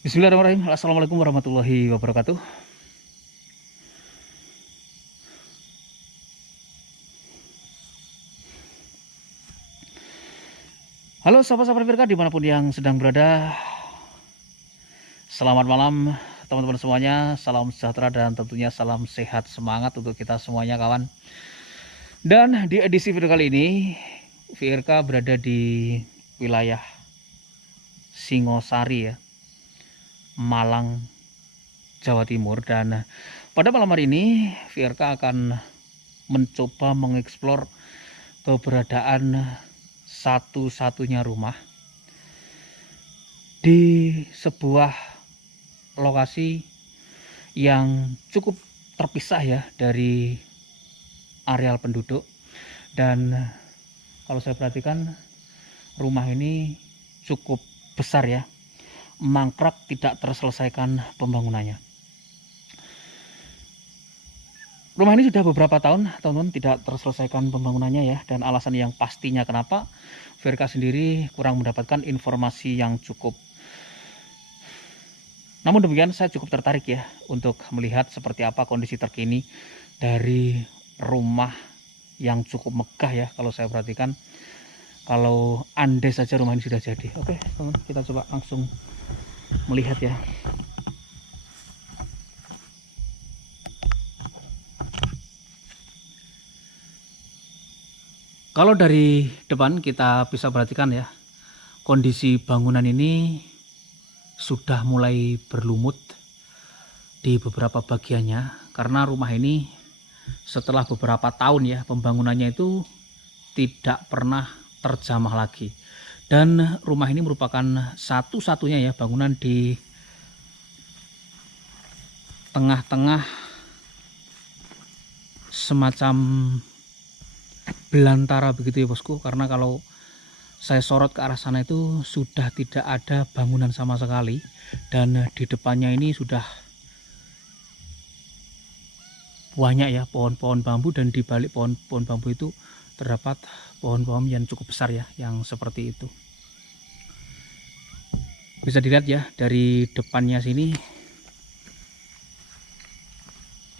Bismillahirrahmanirrahim. Assalamualaikum warahmatullahi wabarakatuh. Halo sahabat-sahabat Firka dimanapun yang sedang berada. Selamat malam teman-teman semuanya. Salam sejahtera dan tentunya salam sehat semangat untuk kita semuanya kawan. Dan di edisi video kali ini VRK berada di wilayah Singosari ya, Malang, Jawa Timur. Dan pada malam hari ini VRK akan mencoba mengeksplor keberadaan satu-satunya rumah di sebuah lokasi yang cukup terpisah ya dari areal penduduk. Dan kalau saya perhatikan rumah ini cukup besar ya, mangkrak, tidak terselesaikan pembangunannya. Rumah ini sudah beberapa tahun teman-teman tidak terselesaikan pembangunannya ya, dan alasan yang pastinya kenapa VRK sendiri kurang mendapatkan informasi yang cukup. Namun demikian saya cukup tertarik ya untuk melihat seperti apa kondisi terkini dari rumah yang cukup megah ya kalau saya perhatikan. Kalau andai saja rumah ini sudah jadi. Oke teman-teman, kita coba langsung melihat ya. Kalau dari depan kita bisa perhatikan ya, kondisi bangunan ini sudah mulai berlumut di beberapa bagiannya, karena rumah ini setelah beberapa tahun ya pembangunannya itu tidak pernah terjamah lagi. Dan rumah ini merupakan satu-satunya ya bangunan di tengah-tengah semacam belantara begitu ya bosku, karena kalau saya sorot ke arah sana itu sudah tidak ada bangunan sama sekali, dan di depannya ini sudah banyak ya pohon-pohon bambu, dan di balik pohon-pohon bambu itu terdapat pohon-pohon yang cukup besar ya yang seperti itu. Bisa dilihat ya dari depannya sini,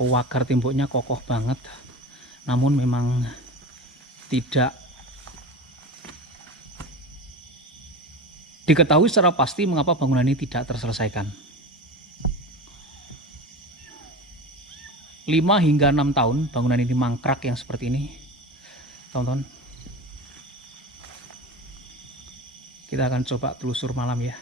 pagar temboknya kokoh banget, namun memang tidak diketahui secara pasti mengapa bangunan ini tidak terselesaikan. 5 hingga 6 tahun bangunan ini mangkrak yang seperti ini, teman-teman. Kita akan coba telusur malam ya.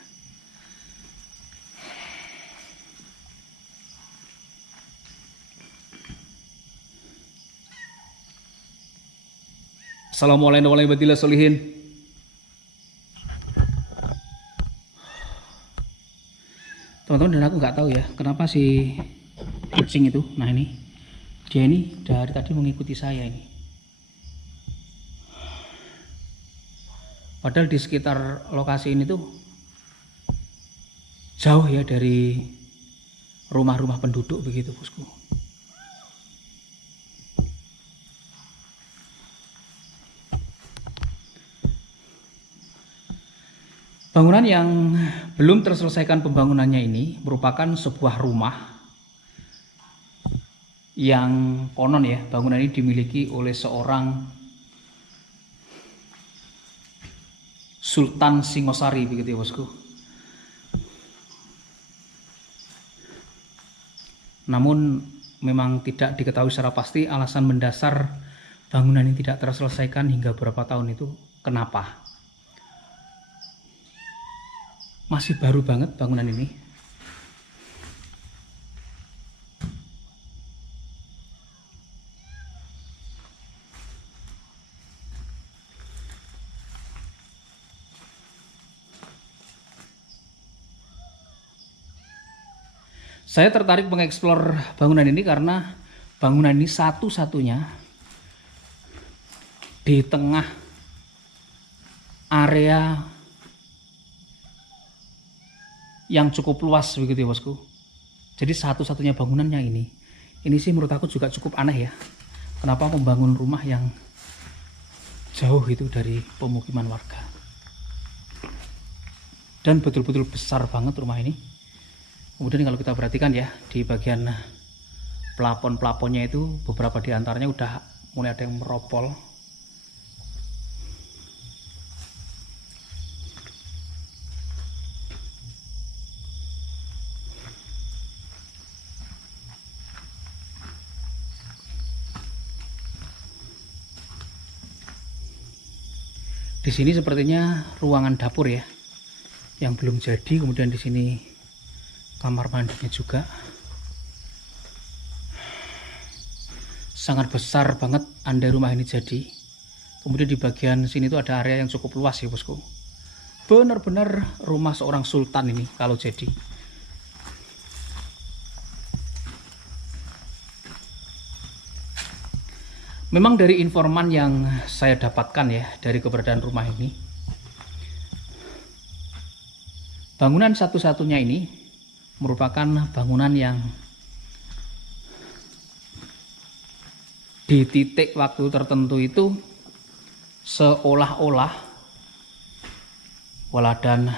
Assalamualaikum warahmatullahi wabarakatuh. Teman-teman, dan aku nggak tahu ya kenapa si kucing itu, nah ini dia ini dari tadi mengikuti saya ini, padahal di sekitar lokasi ini tuh jauh ya dari rumah-rumah penduduk begitu bosku. Bangunan yang belum terselesaikan pembangunannya ini merupakan sebuah rumah yang konon ya bangunan ini dimiliki oleh seorang Sultan Singosari begitu ya bosku. Namun memang tidak diketahui secara pasti alasan mendasar bangunan ini tidak terselesaikan hingga berapa tahun itu kenapa. Masih baru banget bangunan ini. Saya tertarik mengeksplor bangunan ini karena bangunan ini satu-satunya di tengah area yang cukup luas begitu ya bosku. Jadi satu-satunya bangunannya ini sih menurut aku juga cukup aneh ya, kenapa membangun rumah yang jauh itu dari pemukiman warga. Dan betul-betul besar banget rumah ini. Kemudian kalau kita perhatikan ya, di bagian plafon-plafonnya itu beberapa diantaranya udah mulai ada yang meropol. Di sini sepertinya ruangan dapur ya, yang belum jadi. Kemudian di sini kamar mandinya juga. Sangat besar banget andai rumah ini jadi. Kemudian di bagian sini tuh ada area yang cukup luas ya bosku. Benar-benar rumah seorang sultan ini kalau jadi. Memang dari informan yang saya dapatkan ya dari keberadaan rumah ini, bangunan satu-satunya ini merupakan bangunan yang di titik waktu tertentu itu seolah-olah, waladan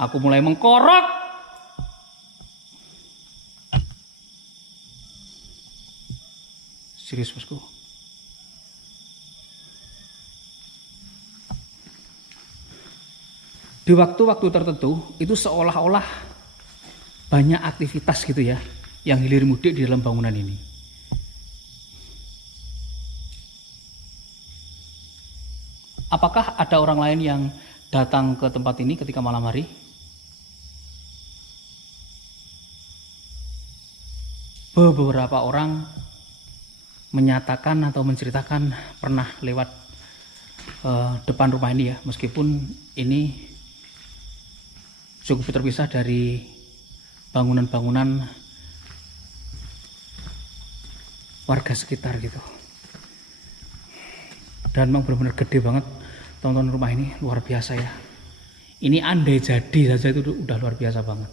aku mulai mengkorok. Serius bosku. Di waktu-waktu tertentu itu seolah-olah banyak aktivitas gitu ya yang hilir mudik di dalam bangunan ini. Apakah ada orang lain yang datang ke tempat ini ketika malam hari? Beberapa orang menyatakan atau menceritakan pernah lewat depan rumah ini ya, meskipun ini cukup terpisah dari bangunan-bangunan warga sekitar gitu. Dan memang benar-benar gede banget teman-teman, rumah ini luar biasa ya. Ini andai jadi saja itu udah luar biasa banget.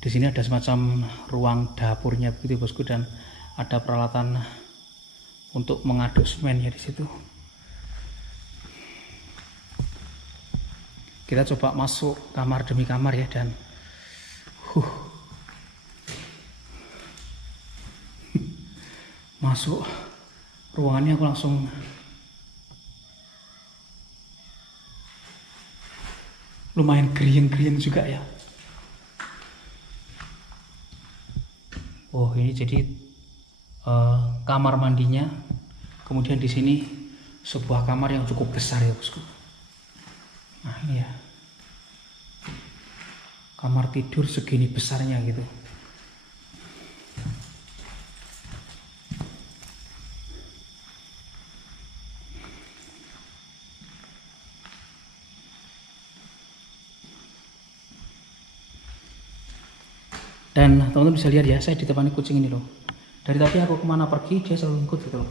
Di sini ada semacam ruang dapurnya begitu bosku, dan ada peralatan untuk mengaduk semen ya di situ. Kita coba masuk kamar demi kamar ya, dan masuk ruangannya aku langsung lumayan geriang-geriang juga ya. Oh, ini jadi kamar mandinya. Kemudian di sini sebuah kamar yang cukup besar ya bosku. Nah ini ya, kamar tidur segini besarnya gitu. Dan teman-teman bisa lihat ya, saya ditemani kucing ini loh. Dari tadi aku kemana pergi, dia selalu ikut gitu loh.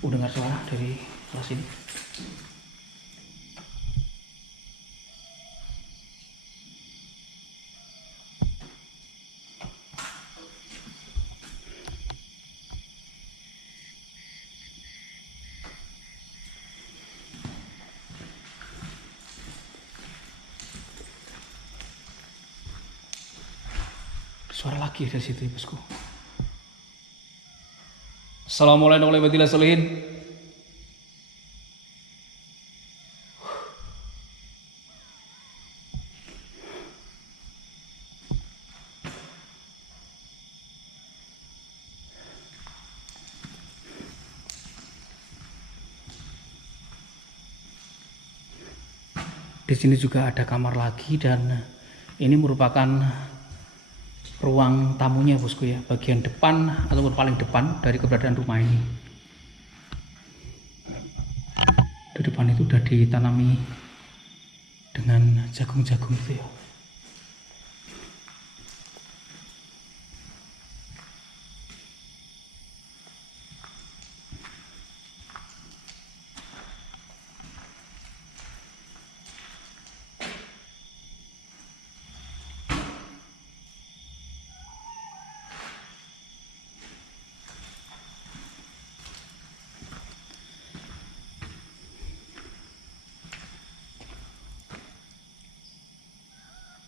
Aku dengar suara dari kelas ini. Suara lagi dari situ bosku. Assalamualaikum warahmatullahi wabarakatuh. Di sini juga ada kamar lagi, dan ini merupakan ruang tamunya bosku ya, bagian depan ataupun paling depan dari keberadaan rumah ini. Di depan itu udah ditanami dengan jagung-jagung itu ya.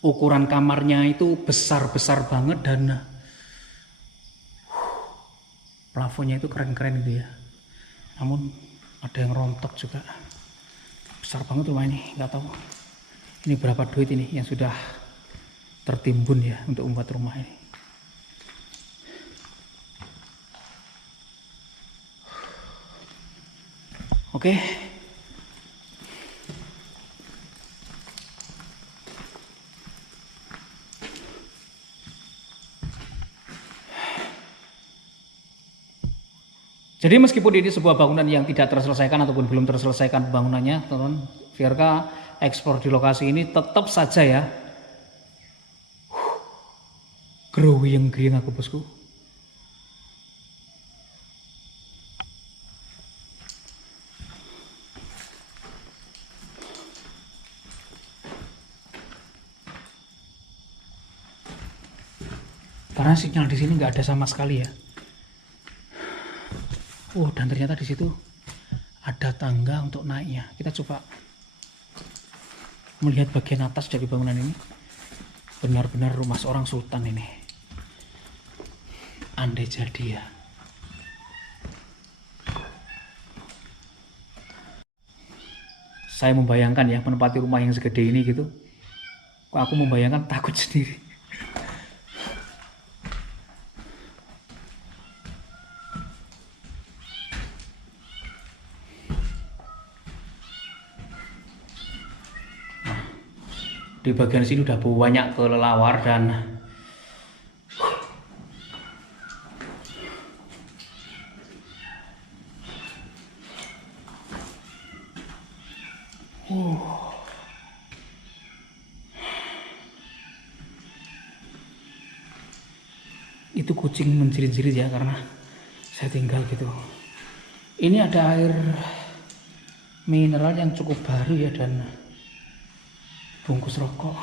ukuran kamarnya itu besar-besar banget dan plafonnya itu keren-keren gitu ya. Namun ada yang rontok juga. Besar banget rumah ini, nggak tahu ini berapa duit ini yang sudah tertimbun ya untuk membuat rumah ini. Oke. Jadi meskipun ini sebuah bangunan yang tidak terselesaikan ataupun belum terselesaikan pembangunannya, teman-teman, VRK ekspor di lokasi ini tetap saja ya growing aku bosku. Karena sinyal di sini nggak ada sama sekali ya. Dan ternyata di situ ada tangga untuk naiknya. Kita coba melihat bagian atas dari bangunan ini. Benar-benar rumah seorang sultan ini. Andai jadi ya. Saya membayangkan ya menempati rumah yang segede ini gitu. Kok aku membayangkan takut sendiri. Di bagian sini udah banyak kelelawar dan itu kucing menjerit-jerit ya karena saya tinggal gitu. Ini ada air mineral yang cukup baru ya dan bungkus rokok.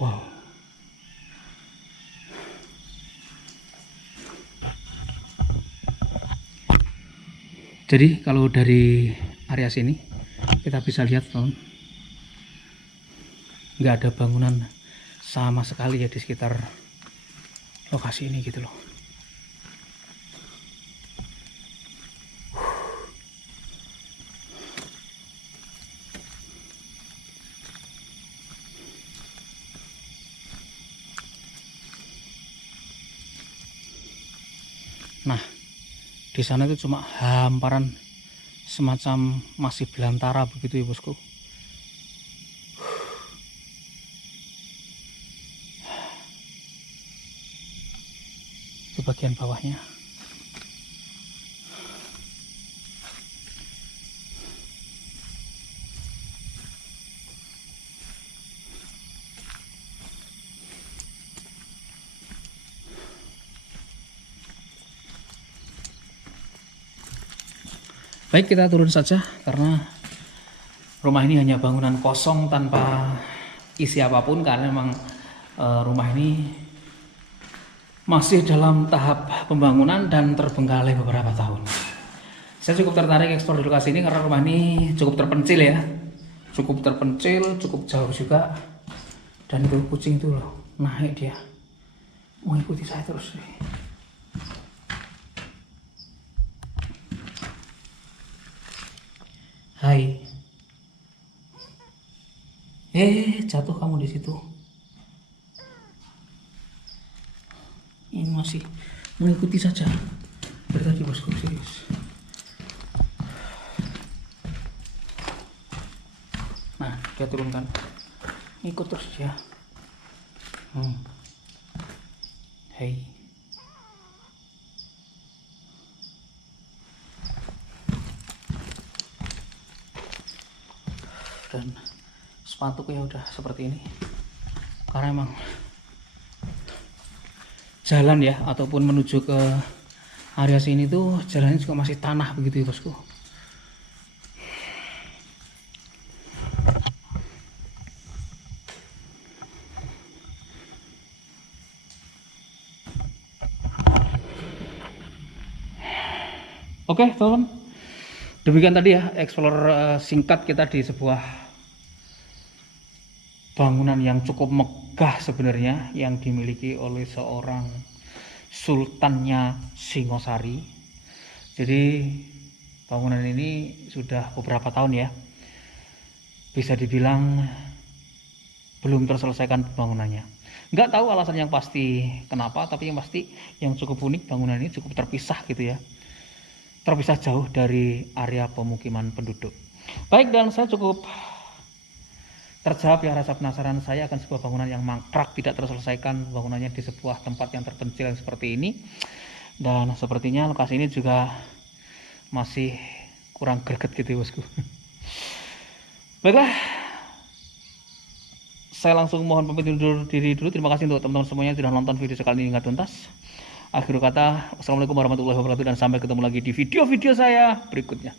Wow. Jadi kalau dari area sini kita bisa lihat teman, nggak ada bangunan sama sekali ya di sekitar lokasi ini gitu loh. Nah, di sana itu cuma hamparan semacam masih belantara begitu ya bosku. Itu bagian bawahnya. Baik, kita turun saja karena rumah ini hanya bangunan kosong tanpa isi apapun karena memang rumah ini masih dalam tahap pembangunan dan terbengkalai beberapa tahun. Saya cukup tertarik ekspor di lokasi ini karena rumah ini cukup terpencil ya. Cukup terpencil, cukup jauh juga. Dan itu kucing itu loh, naik dia. Mengikuti saya terus nih. Hai. Jatuh kamu di situ. Ini masih mengikuti saja. Dari tadi bosku, serius. Nah, dia turunkan. Ikut terus dia. Hai. Dan sepatuku ya udah seperti ini karena emang jalan ya ataupun menuju ke area sini tuh jalannya juga masih tanah begitu ya bosku. Oke teman, Demikian tadi ya explore singkat kita di sebuah bangunan yang cukup megah sebenarnya, yang dimiliki oleh seorang sultannya Singosari. Jadi bangunan ini sudah beberapa tahun ya, bisa dibilang belum terselesaikan pembangunannya. Nggak tahu alasan yang pasti kenapa, tapi yang pasti yang cukup unik, bangunan ini cukup terpisah gitu ya, terpisah jauh dari area pemukiman penduduk. Baik, dan saya cukup terjawab ya rasa penasaran saya akan sebuah bangunan yang mangkrak, tidak terselesaikan bangunannya di sebuah tempat yang terpencil seperti ini. Dan sepertinya lokasi ini juga masih kurang greget gitu ya bosku. Baiklah, saya langsung mohon pamit undur diri dulu. Terima kasih untuk teman-teman semuanya yang sudah nonton video sekali ini hingga tuntas. Akhir kata, wassalamualaikum warahmatullahi wabarakatuh, dan sampai ketemu lagi di video-video saya berikutnya.